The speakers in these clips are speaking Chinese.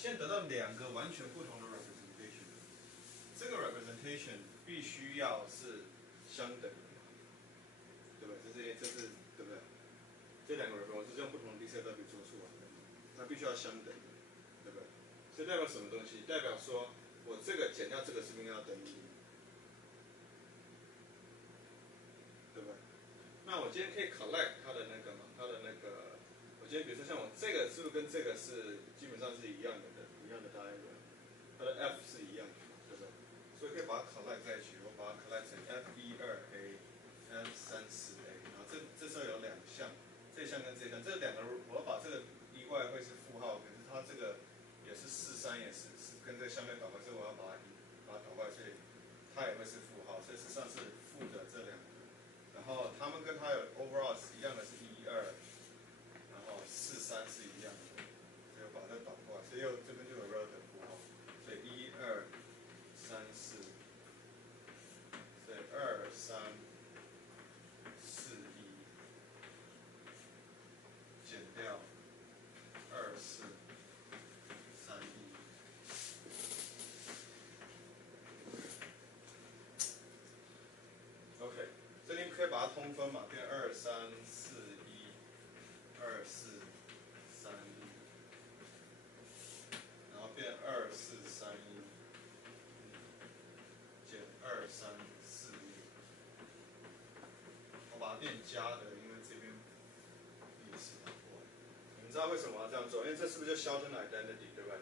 现在得到两个完全不同的 representation， 这个 representation 必须要是相等的，对不对？这是对不对？这两个 representation 是用不同的 DCW 做出来的，它必须要相等的，对不对？这代表什么东西？代表说我这个减掉这个是不是应该要等于0？对不对？那我今天可以 collect 它的那个嘛，它的那个，我今天比如说像我这个是不是跟这个是基本上是一样的diagram， 它的 f 是一样的，对不对？所以可以把它 collect 在一起，我把它 collect 成 f12a、f34a， 然后这时候有两项，这项跟这项，这两个我要把这个EY会是负号，可是它这个也是43，也是跟这个相对倒过来，所以我要把它倒过来，所以它也会是负号，所以实际上是负的这两个。然后他们跟它有 overall 是一样的，是12，然后43是一样的，所以我把它倒过来，所以这边就有 relative 符号，所以1234，所以2341减掉2431。OK， 这里可以把它通分嘛，变2341，2431，然后变2431减2341，我把它变加的，因为这边也是倒过来。你们知道为什么我要这样做？因为这是不是就消成 identity， 对不对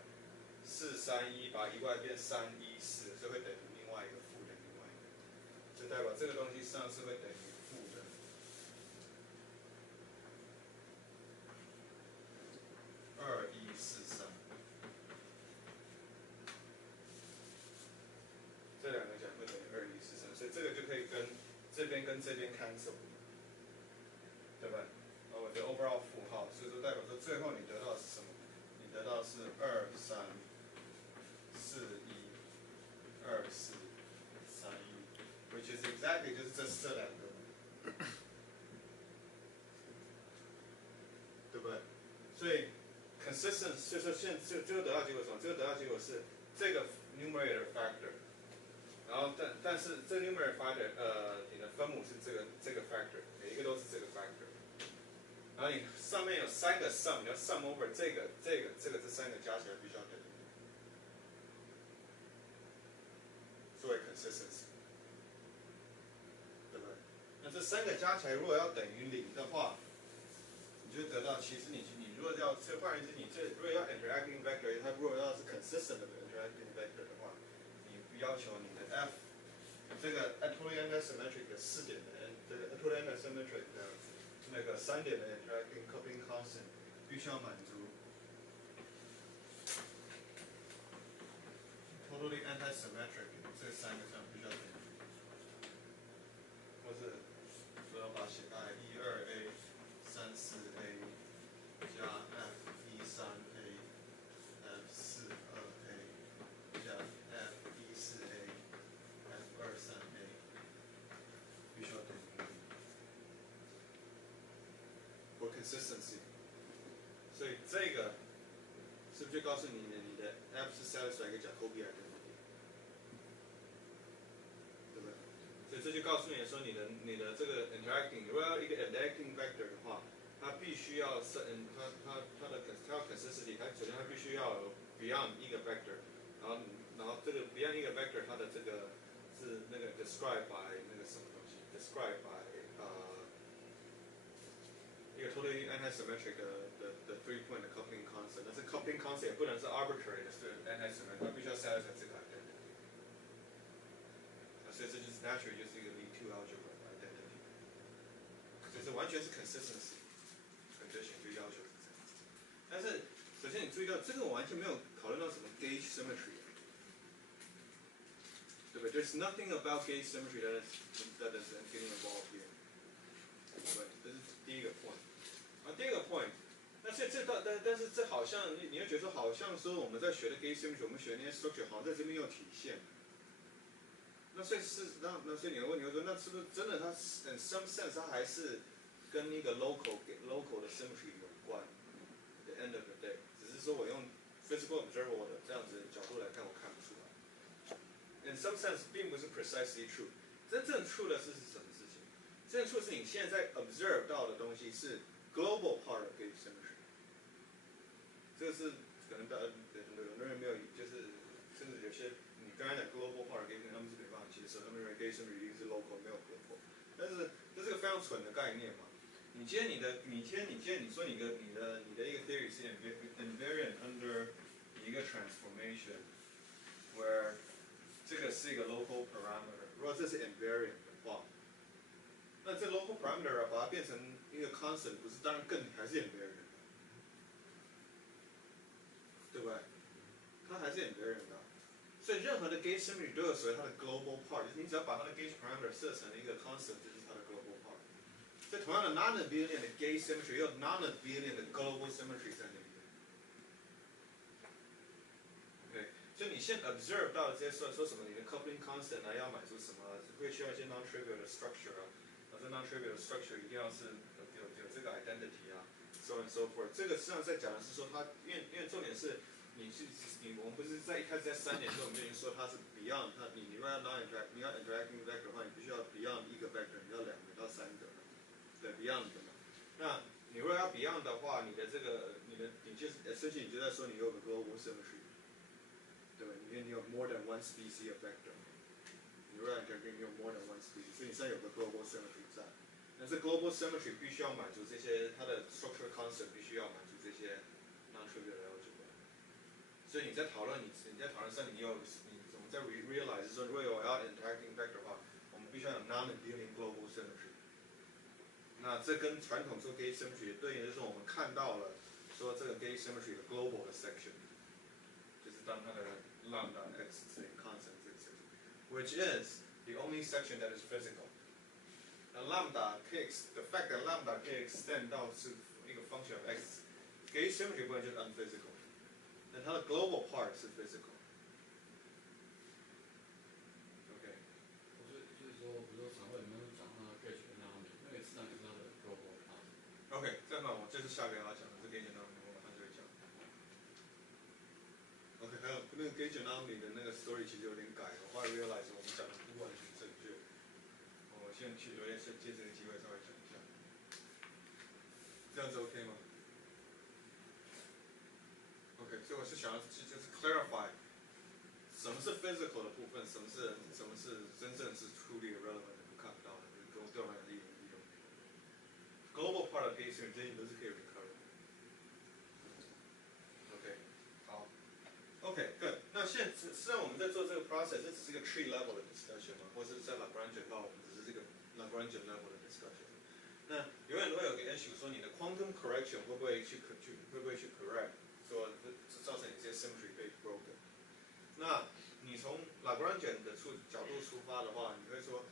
？431把1y变314，所以会等于另外一个负的另外一个。就代表这个东西实际上是会等于负的2143，这两个讲会等于2143，所以这个就可以跟这边 cancel， 对吧？然后我的 overall 负号，所以说代表说最后你得到的是什么？你得到的是23412431，which is exactly 就是这两个。对不对？所以 consistent 就是最后得到结果是什么？最后得到结果是这个 numerator factor， 然后但是这个 numerator factor 你的分母是这个 factor， 每一个都是这个 factor， 然后你上面有3个 sum， 你要 sum over 这3个加起来必须要等于0，作为 consistency， 对不对？那这3个加起来如果要等于0的话，你就得到，其实你如果要，这换言之，你这如果要 interacting vector， 它如果要是 consistent 的 interacting vector 的话，你要求你的 f 这个 totally antisymmetric 的4点的 这个 totally antisymmetric 的那个3点的 interacting coupling constant 必须要满足 totally antisymmetric 这3个项必须要等于，或是我要把它写在12a。34a 加 f13a f42a 加 f14a f23a 必须要等于0 for consistency， 所以这个是不是就告诉你的 f 是 satisfy 一个 Jacobi identity， 对不对？所以这就告诉你说你的这个 interacting， 如果要一个 interacting vector 的话，它必须要它要 consistency， 它首先它必须要有 beyond 一个 vector， 然后这个 beyond 一个 vector 它的这个是那个 described by 那个什么东西 ，described by 一个 totally antisymmetric 的 3 point 的 coupling constant， 但是 coupling constant 也不能是 arbitrary 的，是 antisymmetric， 它必须要 satisfy 这个 identity。所以这就是 naturally 就是一个 V2 algebra identity， 所以这完全是 consistency condition 就要求是这样。但是首先你注意到这个我完全没有讨论到什么 gauge symmetry， 对不对 ？There's nothing about gauge symmetry that is getting involved here， 对不对？这是第一个 point。然后第二个 point， 但是这好像你会觉得说好像说我们在学的 gauge symmetry， 我们学的那些 structure 好像在这边又体现。那所以你的问题会说，那是不是真的它 in some sense 它还是跟一个 local 的 symmetry 有关 ？The end of the day， 只是说我用 physical observable 的这样子的角度来看，我看不出来。In some sense， 并不是 precisely true。真正 true 的是什么事情？真正 true 是你现在 observe 到的东西是 global part of gauge symmetry。这个是可能很多人没有，就是甚至有些你刚才讲 global part of gauge， 他们是没办法接受，他们认为 gauge symmetry 一定是 local， 没有 global。但是这是个非常蠢的概念嘛。你今天你说你的一个 theory 是 invariant under 一个 transformation where 这个是一个 local parameter， 如果这是 invariant 的话，那这 local parameter 把它变成一个 constant， 不是当然更还是 invariant， 对不对？它还是 invariant 的。所以任何的 gauge symmetry 都有所谓它的 global part， 就是你只要把它的 gauge parameter 设成一个 constant， 就是它的 global part。所以同样的 non-abelian 的 gauge symmetry 有 non-abelian 的 global symmetry 在那边。OK， 所以你现在 observe 到的这些说什么你的 coupling constant 啊要满足什么，会需要一些 non-trivial 的 structure 啊，这 non-trivial 的 structure 一定要是有这个 identity 啊 ，so on and so forth。这个实际上在讲的是说它，因为重点是我们不是在一开始在3点的时候我们就已经说它是 beyond， 你如果要 non-interact， 你要 interacting vector 的话，你必须要 beyond 一个 vector， 你要2个到3个。对 ，beyond 的嘛。那你如果要 beyond 的话，你就是essentially 你就在说你有个 global symmetry， 对吧？因为你有 more than one species of vector， 你如果要 interacting 你有 more than one species， 所以你现在有个 global symmetry 在。但是 global symmetry 必须要满足这些，它的 structural constant 必须要满足这些 non-trivial 的 algebra。所以你在讨论上，我们在 realize 说，如果我要 interacting vector 的话，我们必须要有 non-abelian global symmetry。那这跟传统说 gauge symmetry 对应的就是我们看到了说这个 gauge symmetry 的 global 的 section， 就是当它的 lambda x 是 constant 这个 section，which is the only section that is physical。那 lambda 可以 the fact that lambda 可以 extend 到是一个 function of x，gauge symmetry 部分就是 unphysical， 但它的 global part 是 physical。OK， 这么我这是下个要讲的，这 gauge anomaly 我马上就会讲。OK， 还有那个 gauge anomaly 的那个 story 其实有点改，我后来 realize 我们讲的不完全正确。我现在有点借这个机会稍微讲一下，这样子 OK 吗 ？OK， 所以我是想要就是 clarify 什么是 physical 的部分，什么是真正是 truly irrelevant 的，看不到的，跟我对我来讲一点意义都没有。Global part of gauge symmetry 这些都是可以 recover。OK， 好 ，OK，good。那实际上我们在做这个 process， 这只是一个 tree level 的 discussion 嘛，或是在 Lagrangian 话，我们只是这个 Lagrangian level 的 discussion。那永远都会有个 issue， 说你的 quantum correction 会不会去 correct， 说造成你这些 symmetry 被 broken。那你从 Lagrangian 的角度出发的话，你会从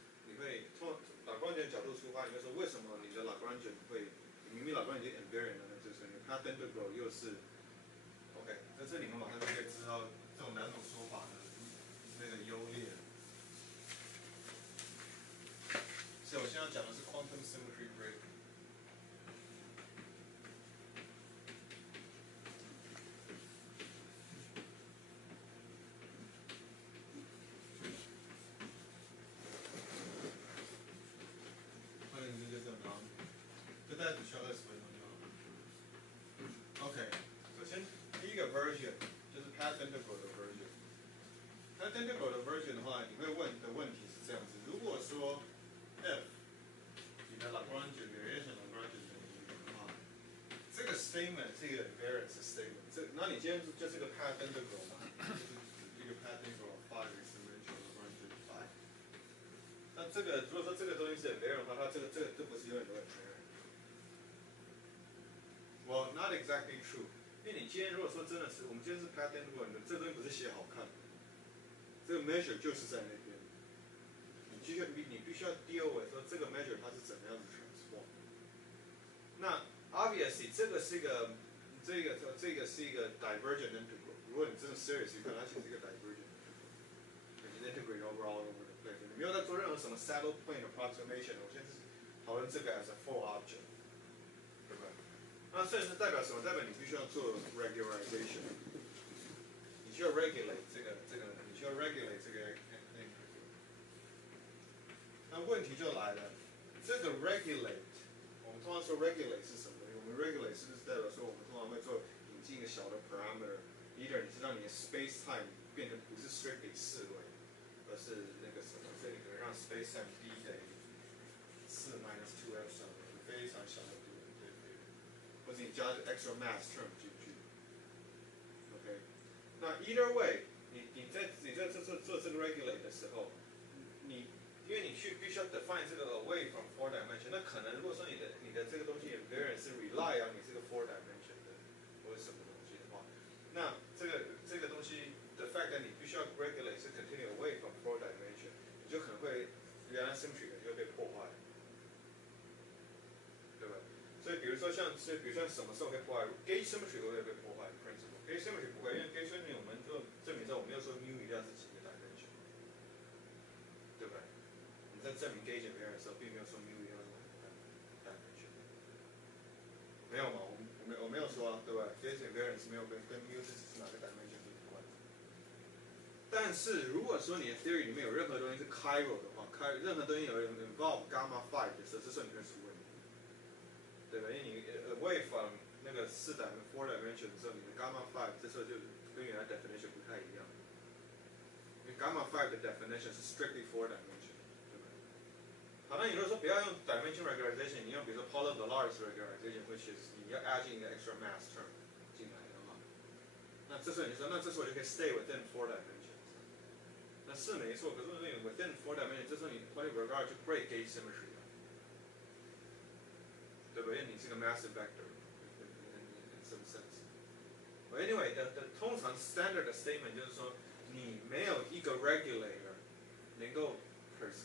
Lagrangian 角度出发，你会说为什么你的 Lagrangian 会，明明 Lagrangian 已经 invariant 了，那就是你 path integral 又是 OK， 在这里面马上就可以知道这种两种说法的那个优劣。所以我现在要讲的是 quantum symmetry break。大家只需要20分钟就好。OK， 首先第一个 version 就是 path integral 的 version。path integral 的 version 的话，你会问的问题是这样子：如果说 if 你的 Lagrangian variation Lagrangian 等于1的话，这个 statement 是一个 invariance statement。那你今天就是个 path integral 嘛，就是一个 path integral phi exponential Lagrangian phi。那这个如果说这个东西是 invariant 的话，它这不是永远都 invariant。Well, not exactly true， 因为你今天如果说真的是，我们今天是 path integral， 这东西不是写好看的，这个 measure 就是在那边，你必须要 deal with 说这个 measure 它是怎么样子 transform。那 obviously 这个是一个 divergent integral， 如果你真的 seriously 看，它其实是一个 divergent integral， 你 integrate overall over the plane， 你没有在做任何什么 saddle plane approximation， 我现在是讨论这个 as a full object。那这是代表什么？代表你必须要做 regularization。需要 regulate 你需要 regulate 这个 anchor。那问题就来了，这个 regulate， 我们通常说 regulate 是什么？我们 regulate 是不是代表说我们通常会做引进一个小的 parameter，either 你是让你的 space time 变成不是 strictly 四维，而是那个什么，所以你可能让 space time 低等于4 minus 2 epsilon， 非常小的度，对，或者你加 extra mass term 进去 ，OK。那 either way， 你在做这个 regulate 的时候，因为你必须要 define 这个 away from 4 dimension， 那可能如果说你的这个东西 invariant 是 rely on 你这个4 dimension 的或者什么东西的话，那这个东西的 fact that 你必须要 regulate 是 continue away from 4 dimension， 你就可能会原来 symmetry 可能就会被破坏，对吧？所以比如说像什么时候会破坏 ？gauge symmetry 会不会被破坏 ？principle gauge symmetry 不会，因为 gauge symmetry 我们就证明之后，我们又说 mu 一定要是几个 dimension， 对不对？我们在证明 gauge invariant 的时候，并没有说 mu 一定要是哪个 dimension， 没有嘛？我没有说啊，对吧 ？gauge invariant 是没有跟 mu 是哪个 dimension 是有关的。但是如果说你的 theory 里面有任何东西是 chiral 的话，任何东西有 involve gamma 5的时候，这时候你就会出问题。对吧？因为你 away from 那个4 dimension 的时候，你的 gamma 5这时候就跟原来 definition 不太一样。因为 gamma 5的 definition 是 strictly 4 dimension， 对吧？好，那你如果说不要用 dimension regularization， 你用比如说 Pauli Villaris regularization，which is 你要 add 进一个 extra mass term 进来的话，那这时候你说，那这时候我就可以 stay within 4 dimensions。那是没错，可是你 within 4 dimensions， 这时候你 Pauli Villaris 就 break gauge symmetry。对不对？因为你是个 massive vector in some sense. But anyway， 通常 standard 的 statement 就是说，你没有一个 regulator 能够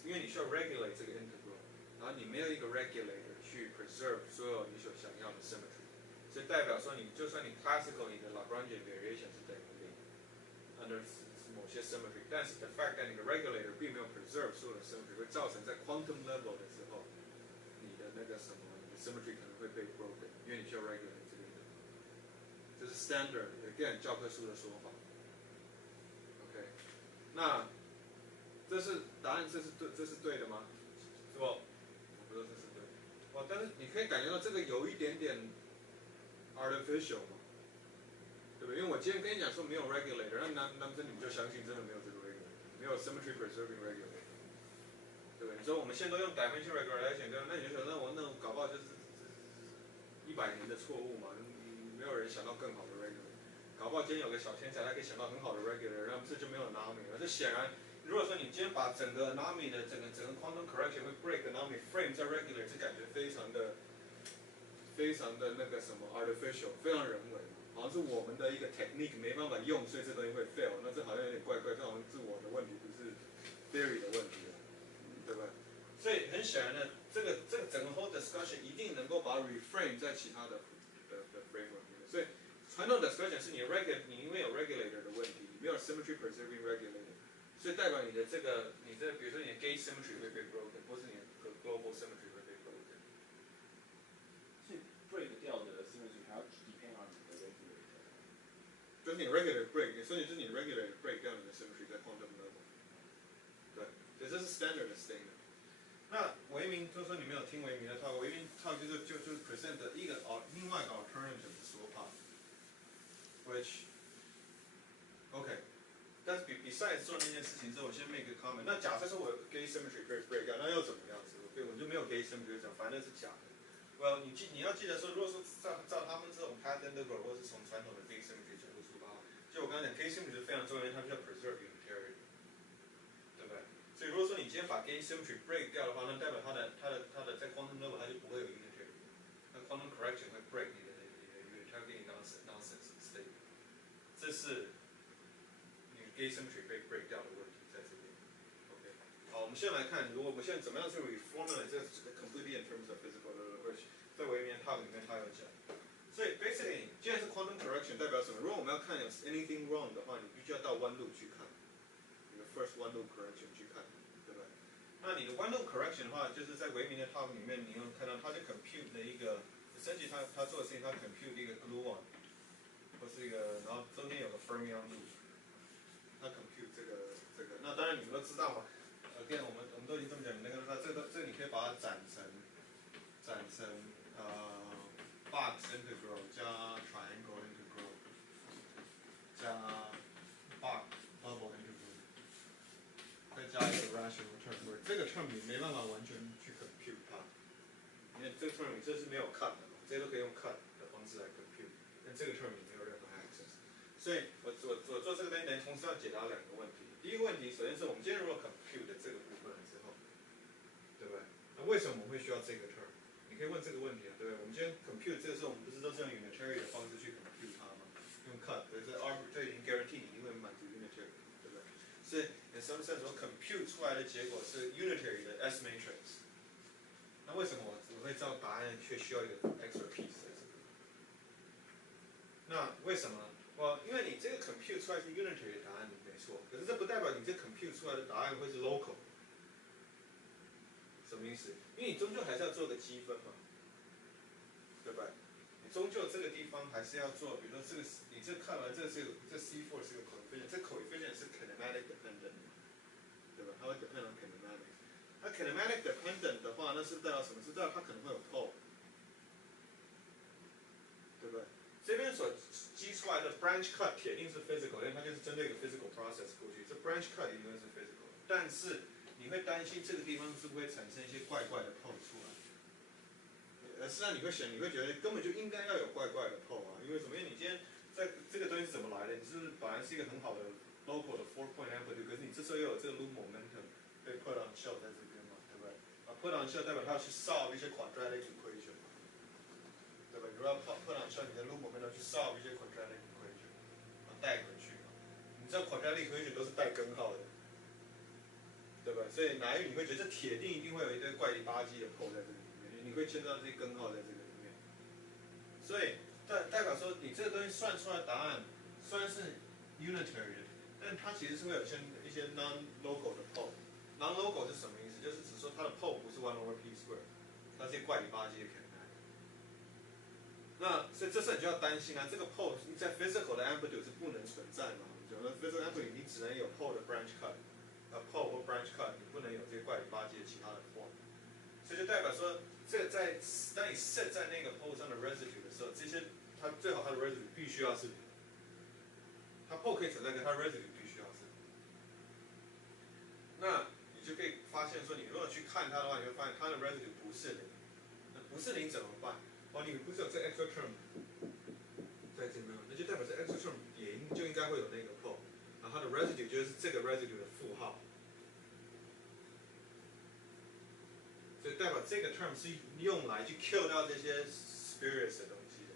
因为你需要 regulate 这个 integral， 然后你没有一个 regulator 去 preserve 所有你所想要的 symmetry， 所以代表说就算你 classical 你的 Lagrangian variation 是等于0 under 某些 symmetry， 但是 the fact that 你的 regulator 并没有 preserve 所有的 symmetry， 会造成在 quantum level 的时候，你的那个什么。symmetry 可能会被 broken， 因为你需要 regulate 这个，这是 standard again 教科书的说法。OK， 那这是答案，这是对的吗？是不？我不知道这是对。哦，但是你可以感觉到这个有一点点 artificial 嘛，对不对？因为我今天跟你讲说没有 regulator， 那你们就相信真的没有这个 regulator， 没有 symmetry preserving regulator。对不对？你说我们现在都用 dimension regularization， 那你就想，那我搞不好就是100年的错误嘛？没有人想到更好的 regulator， 搞不好今天有个小天才，他可以想到很好的 regulator， 那这就没有 anomaly 了。这显然，如果说你今天把整个 anomaly 的整个 quantum correction 会 break anomaly frame 在 regulator， 这感觉非常的那个什么 artificial， 非常人为，好像是我们的一个 technique 没办法用，所以这东西会 fail。那这好像有点怪怪，这好像是我的问题，不是 theory 的问题。对吧？所以很显然的，这个整个 whole discussion 一定能够把它 reframe 在其他的 framework 里面。所以传统 discussion 是你因为有 regulator 的问题，你没有 symmetry preserving regulator， 所以代表你的比如说你的 gauge symmetry 会被 broken， 或是你的 global symmetry 会被 broken。所以 break 掉的 symmetry 还要 depend on 你的 regulator。就是你 regulator break， 所以就是你 regulator break 掉你的 symmetry 在 quantum level。对，所以这是 standard 的 statement。那维明就是说你没有听维明的 talk， 维明 talk 就是 present 的另外一个 alternative 的说法 ，which OK， 但是besides 做那件事情之后，我先 make a comment。那假设说我 gauge symmetry break 掉，那又怎么样子？我就没有 gauge symmetry 讲，反正是假的。Well， 你要记得说，如果说照他们这种 path integral 或是从传统的 gauge symmetry 角度出发，就我刚才讲 gauge symmetry 是非常重要，因为它需要 preserve unitary， 对不对？所以如果说你今天把 gauge symmetry break 掉的话，那代表它的在 quantum level 它就不会有 unitary， 那 quantum correction 会 break 你的 unitary nonsense state， 这是你 gauge symmetry 被 break 掉的问题在这边。OK， 好，我们先来看，如果我们现在怎么样去 reformulate 这个 completely in terms of physical which 在维明 talk 里面他有讲。所以 basically， 既然是 quantum correction 代表什么？如果我们要看有 anything wrong 的话，你必须要到弯路去看。first one loop correction 去看，对吧？那你的 one loop correction 的话，就是在维明的 talk 里面，你有看到它就 compute 的一个，甚至他做的事情，他 compute 一个 glue on， 或是一个，然后中间有个 fermion loop，那当然你们都知道嘛。again 我们都已经这么讲，你那个这个你可以把它展成box integral 加 triangle integral 加 box bubble integral， 再加一个 rational term， 这个 term 你没办法完全去 compute 它，因为这个 term 你这是没有 cut 的，这些都可以用 cut 的方式来 compute， 但这个 term 你没有任何 access。所以我做这个东西，同时要解答两个问题。第一个问题，首先是我们今天如果 compute 的这个部分了之后，对不对？那为什么我们会需要这个 term？ 你可以问这个问题啊，对不对？我们今天 compute 这个时候，我们不是都是用 unitary 的方式去 compute 它吗？用 cut， 对，这 arbitrary 已经 guarantee 你一定会满足 unitary， 对不对？所以 in some sense 我 compute 出来的结果是 unitary 的 S matrix。那为什么我会知道答案却需要一个 extra piece？ 那为什么？因为你这个 compute 出来是 unitary 的答案没错，可是这不代表你这 compute 出来的答案会是 local。什么意思？因为你终究还是要做个积分嘛，对吧？你终究这个地方还是要做，比如说这个你这看完这C4 是个 coefficient， 这 coefficient 是 kinematic dependent， 对吧？它会 depend on kinematic。那 kinematic dependent 的话，那是代表什么？是代表它可能会有 pole， 对不对？这边所激出来的 branch cut 铁定是 physical， 因为它就是针对一个 physical process 过去，这 branch cut 一定是 physical。但是你会担心这个地方是不是会产生一些怪怪的 pole 出来？实际上你会觉得根本就应该要有怪怪的 pole 啊，因为什么？因为你今天在这个东西是怎么来的？你是本来是一个很好的 local 的 4-point amplitude， 可是你这时候又有这个 loop momentum 被 put on shell 在这边嘛，对不对？put on shell 代表它要去 solve 一些 quadratic equation。对吧？如果要 put on shell， 你的 loop momentum 去 solve 一些 quadratic equation， 带回去嘛。你知道 quadratic equation 都是带根号的，对吧？所以哪一你会觉得这铁定一定会有一堆怪里吧唧的 pole 在这个里面，你会牵到这些根号在这个里面。所以代表说你这个东西算出来的答案虽然是 unitary 的，但它其实是会有一些 non-local 的 pole。non-local 是什么意思？就是指说它的 pole 不是 1/p²， 它是怪里吧唧的 kinematic。那所以这时候你就要担心啊，这个 pole 在 physical 的 amplitude 是不能存在嘛？我们 physical amplitude 你只能有 pole 的 branch cut，pole 或 branch cut， 你不能有这些怪里吧唧的其他的 form。所以就代表说，这个当你 set 在那个 pole 上的 residue 的时候，这些它最好它的 residue 必须要是零。它 pole 可以存在，但它 residue 必须要是零。那你就可以发现说，你如果去看它的话，你会发现它的 residue 不是零。那不是零怎么办？你不是有这 extra term 在这边吗？那就代表这 extra term 也就应该会有那个 pole， 然后它的 residue 就是这个 residue 的负号，所以代表这个 term 是用来去 kill 掉这些 spurious 的东西的，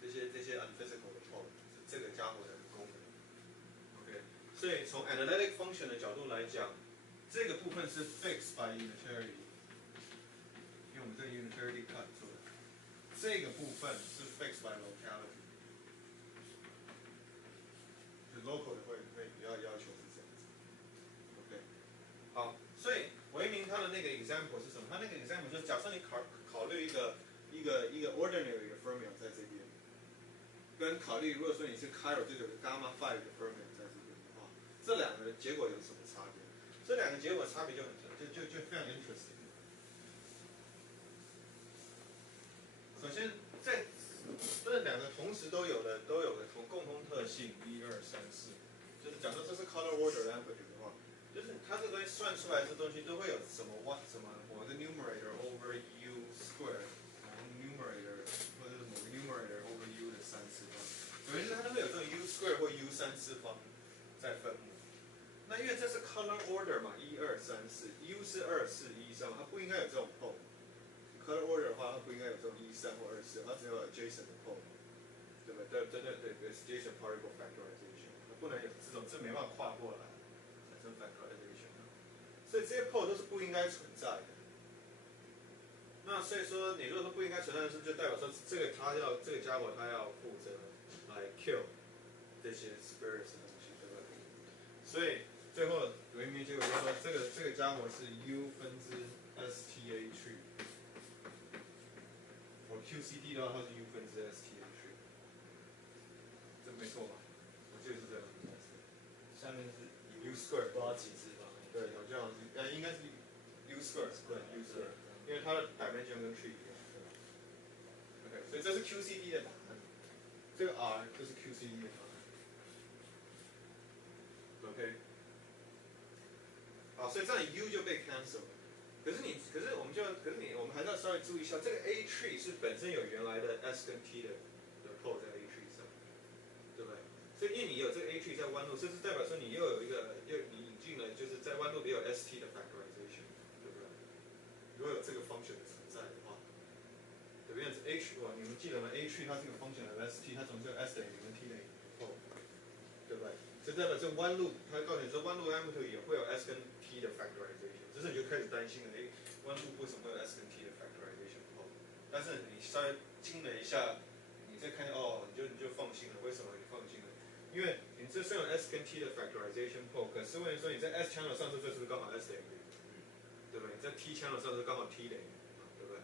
这些 unphysical 的 pole， 是这个家伙的功能。OK， 所以从 analytic function 的角度来讲，这个部分是 fixed by unitary， 用我们这个 unitary cut 做的。这个部分是 fixed by locality， 就 local 的会比较要求是这样子。OK， 好，所以维明他的那个 example 是什么？他那个 example 就是假设你考虑一个 ordinary 的 fermion 在这边，跟考虑如果说你是 Cairo 就有个 gamma 5的 fermion 在这边的话，这两个结果有什么差别？这两个结果差别就非常 interesting。首先，在这两个同时都有的共通特性，1、2、3、4，就是假设这是 color order amplitude 的话，就是它这个东西算出来这东西都会有什么某个 numerator over u square， 某个 numerator 或者是某个 numerator over u 的3次方，总之它都会有这种 u square 或 u 3次方在分母。那因为这是 color order 嘛，1、2、3、4，u 是2、4、1、3，它不应该有这种 pole。color order 的话，它不应该有这种1、3或2、4，它只有 adjacent 的 pole， 对不对？对 adjacent particle factorization， 它不能有这没办法跨过来产生 factorization。所以这些 pole 都是不应该存在的。那所以说，你如果说不应该存在的是，就代表说这个家伙他要负责来 kill 这些 spurious 的东西，对不对？所以最后有一名结果就是说，这个家伙是 u 分之 STA tree。我 QCD 的话，它是 u 分之 STA tree， 这没错吧？我记得是这样。下面是 u square 不知道几次。对，我这样应该是 U square， 对 U square， 因为它的 dimension 跟 tree 一样，对吧 ？OK， 所以这是 QCD 的答案，这个 R 这是 QCD 的答案。OK， 好，所以这样 U 就被 cancel 了。可是我们还是要稍微注意一下，这个 A tree 是本身有原来的 S 跟 T 的 pole 在 A tree 上，对不对？所以因为你有这个 A tree 在弯路，这是代表说你又你引进了，就是在弯路里有 ST 的 factorization， 对不对？如果有这个 function 的存在的话，对不对 ？H 你们记得吗 ？A tree 它是个 function of ST， 它总是有 S 等于0跟 T 等于0 pole， 对不对？这代表这个弯路，它告诉你说弯路 M2 也会有 S 跟 T 的 factorization， 这时你就开始担心了，弯路为什么会有 S 跟 T 的 factorization pole？ 但是你稍微精了一下，你再看你就放心了。为什么你放心了？因为你这虽然有 S 跟 T 的 factorization pole， 可是问题说你在 S channel 上这是不是刚好 S 等于0？对不对？你在 T channel 上是刚好 T 等于0，对不对？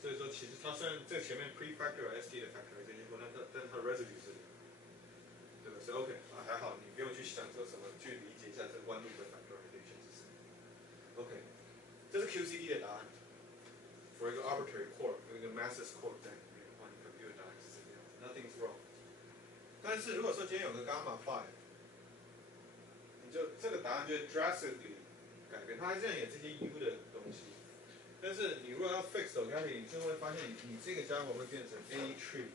所以说其实它虽然这前面 prefactor ST 的 factorization pole， 但它 residue 是0，对不对？所以 OK 还好，你不用去想说什么，去理解一下这弯路的 factorization 是什么。OK， 这是 QCD 的答案。For 一个 arbitrary core， 有一个 massless core 在里面的话，你 compute 答案是这个样子 ，nothing's wrong。但是如果说今天有个 gamma phi， 你就这个答案就会 drastically 改变，它还是有这些 U 的东西。但是你如果要 fix locality， 你就会发现你这个家伙会变成 A tree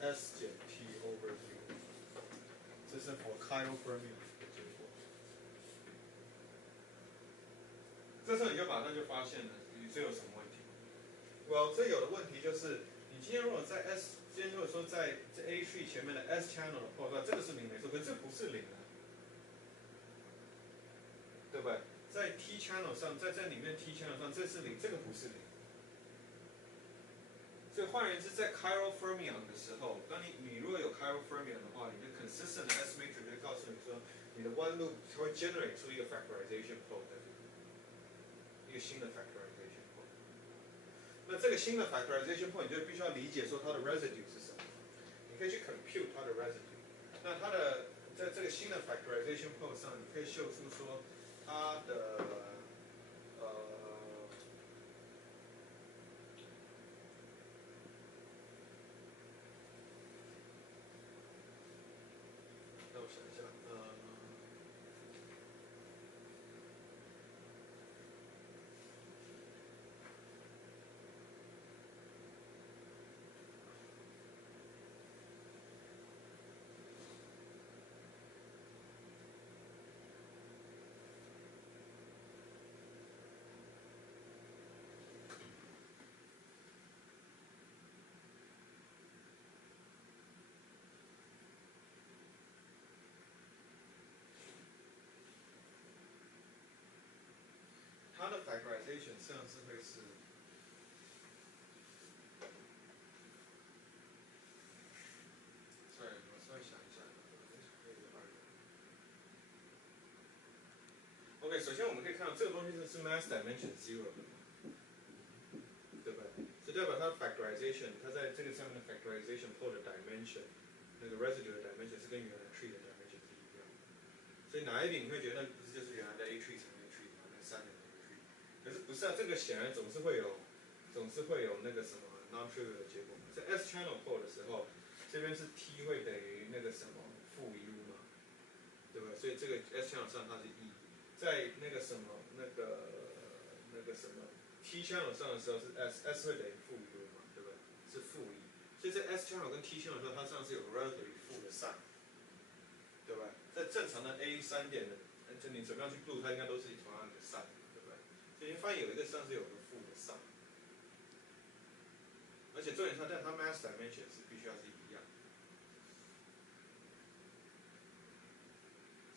S 减 T over U， 这是 for Chiral fermion 的结果。这时候你就马上就发现了，你这有什么问题 ？Well， 这有的问题就是，你今天如果在 今天如果说在这 A tree 前面的 S channel 的 pole， 这个是0没错，可是这不是0啊，对不对？在 T channel 上，在里面 T channel 上，这是0，这个不是0。所以换言之，在 chiral fermion 的时候，当你如果有 chiral fermion 的话，你的 consistent 的 S matrix 就告诉你说，你的弯路它会 generate 出一个 factorization pole 在这里，一个新的 factorization pole。那这个新的 factorization pole， 你就必须要理解说它的 residue 是什么。你可以去 compute 它的 residue。那它的在这个新的 factorization pole 上，你可以秀出说它的让我想一下，它的 factorization 实际上是会是。sorry， 我稍微想一下。OK， 首先我们可以看到这个东西是 mass dimension 0的，对不对？所以代表它的 factorization， 它在这个上面的 factorization pole 的 dimension， 那个 residue 的 dimension 是跟原来 tree 的 dimension 是一样的。所以哪一点你会觉得那不是就是原来的 A tree 乘 A tree 吗？那3点的 A tree， 可是不是啊，这个显然总是会有那个什么 non-trivial 的结果。在 S channel pole 的时候，这边是 T 会等于那个什么负 U 嘛，对不对？所以这个 S channel 上它是 E， 在那个什么什么 T channel 上的时候是 S 会等于负 U 嘛，对不对？是负 E， 所以在 S channel 跟 T channel 的时候，它上是有 relatively 负的 sign， 对吧？在正常的 A 3点的，就你怎么样去度，它应该都是同样的 sign， 对不对？所以你发现有一个上是有个负的 sign， 而且重点它但它 mass dimension 是必须要是一样，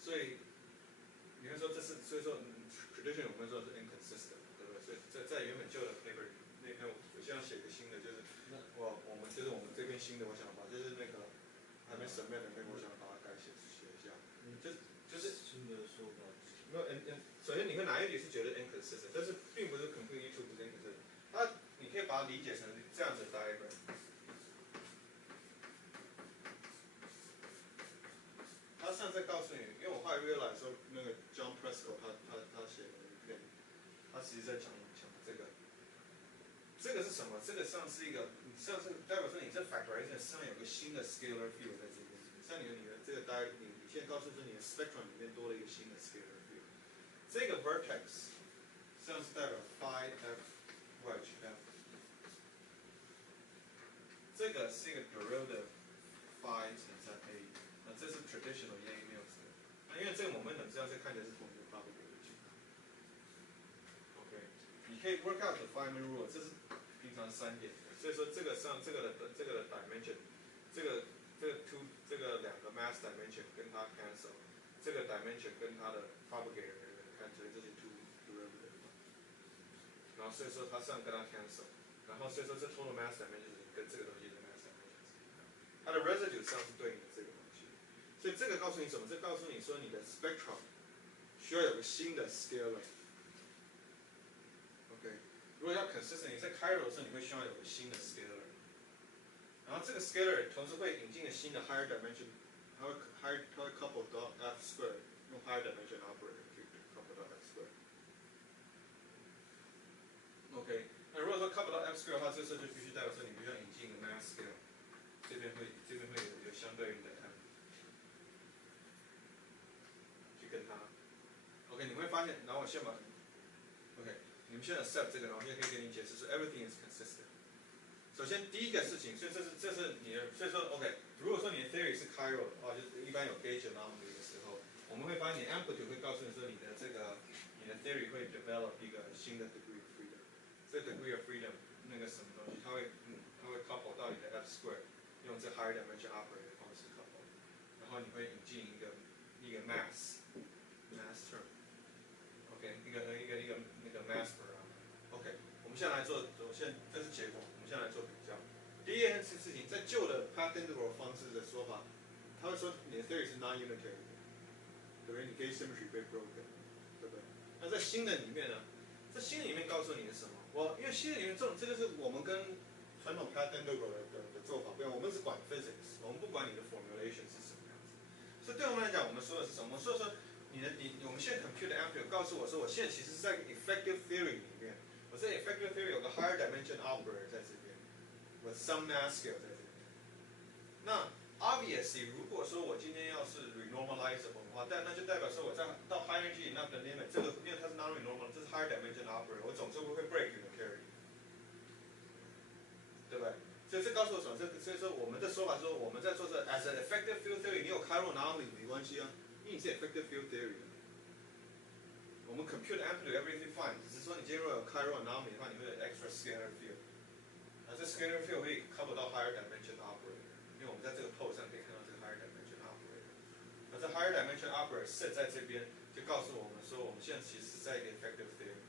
所以你会说这是，所以说 tradition 我们说是 inconsistent， 对不对？所以在原本旧的 paper 那篇，我现在写一个新的，就是我们这篇新的，我想把就是那个还没 submit 的那个，我想把它改写一下，就是新的说法。没有首先你会哪一点是觉得 inconsistent， 但是并不是 completely true， 不是 inconsistent， 你可以把它理解成这样子的 diagram。它上次在告诉你，因为我后来 realize 说那个其实在讲这个。这个是什么？这个像是一个，像是代表说你这 factorization 上面有个新的 scalar field 在这边。像你的这个你现在告诉是你的 spectrum 里面多了一个新的 scalar field。这个 vertex 像是代表 phi f wedge f。这个是一个 derivative phi 乘上 a。那这是 traditional 也没有这个。那因为这个 momentum 这样是看起来是同一个 probability。OK， 你可以 work out the Feynman rule， 这是平常3点。所以说这个上这个的 dimension， 这个两个 mass dimension 跟它 cancel， 这个 dimension 跟它的 propagator 看成这些 two derivative。然后所以说它上跟它 cancel， 然后所以说这 total mass dimension 跟这个东西的 mass dimension 是一样，它的 residue 上是对应的这个东西。所以这个告诉你什么？这告诉你说你的 spectrum 需要有个新的 scalar。OK， 如果要 consistent， 你在 Cairo 的时候你会需要有个新的 scalar。然后这个 scalar 同时会引进了新的 higher dimension， 它会 couple 到 f square， 用 higher dimension operator 去 couple 到 f square。OK， 那如果说 couple 到 f square 的话，这时候就必须代表说你必须要引进一个 mass scale， 这边会有相对应的 m， 去跟它。OK， 你会发现，然后我先把 OK， 你们现在 accept 这个，然后我现在可以跟你解释说 everything is consistent。首先第一个事情，所以这是你的，所以说 OK， 如果说你的 theory 是 Cairo 的话，就是一般有 gauge anomaly 的时候，我们会发现你 amplitude 会告诉你说你的 theory 会 develop 一个新的 degree of freedom。这个 degree of freedom 那个什么东西，它会 couple 到你的 f square， 用这 higher dimension operator 的方式 couple， 然后你会引进一个mass term。OK， 一个那个 mass term。OK， 我们现在来做，这是结果，我们现在来做比较。第一件事情，在旧的 path integral 方式的说法，他会说你的 theory 是 non-unitary， 对不对？你可以 symmetry 被 broken， 对不对？那在新的里面呢？在新的里面告诉你是什么？因为新的里面这就是我们跟传统 path integral 的做法不一样，我们只管 physics， 我们不管你的 formulation 是什么样子。所以对我们来讲，我们说的是什么？我们说我们现在 compute amplitude 告诉我说，我现在其实是在 effective theory 里面，我在 effective theory 有个 higher dimension operator 在这边，我 some mass scale 在这边。那 obviously 如果说我今天要是 renormalizable 的话，那就代表说我在到 higher energy enough 的 limit， 这个因为它是 non-renormal， 这是 higher dimension operator， 我总是会 break unitary， 对不对？所以这告诉我什么？所以说我们的说法是说，我们在做这 as an effective field theory， 你有 Cairo anomaly 没关系啊，因为你是 effective field theory。我们 compute amplitude everything fine， 只是说你今天如果有 Cairo anomaly 的话，你会有 extra scalar field。这 scalar field 会 couple 到 higher dimension operator， 因为我们在这个 pole 上可以看到这个 higher dimension operator。这 higher dimension operator set 在这边，就告诉我们说，我们现在其实是在一个 effective theory。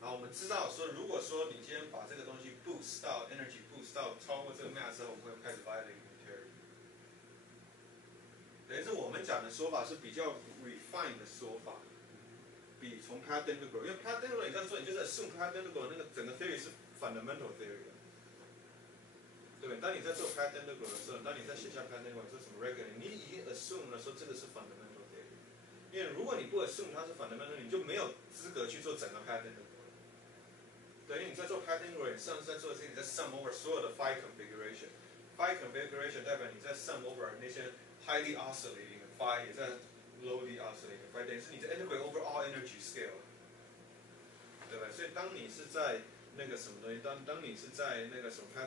然后我们知道说，如果说你今天把这个东西 boost 到 energy boost 到超过这个 mass 之后，我们会开始 violate unitary。等于是我们讲的说法是比较 refined 的说法，比从 path integral， 因为 path integral 你这样做，你就是 assume path integral 那个整个 theory 是 fundamental theory 的，对不对？当你在做 path integral 的时候，当你在写下 path integral 做什么 regular， 你已经 assume 了说这个是 fundamental theory。因为如果你不 assume 它是 fundamental， 你就没有资格去做整个 path integral。对，因为你在做 path integral， 你上次在做的是你在 sum over 所有的 phi configuration。phi configuration 代表你在 sum over 那些 highly oscillating 的 phi 也在 lowly oscillating phi， 等于是你在 integrate over all energy scale， 对不对？所以当你是在那个什么东西，当你是在那个什么 path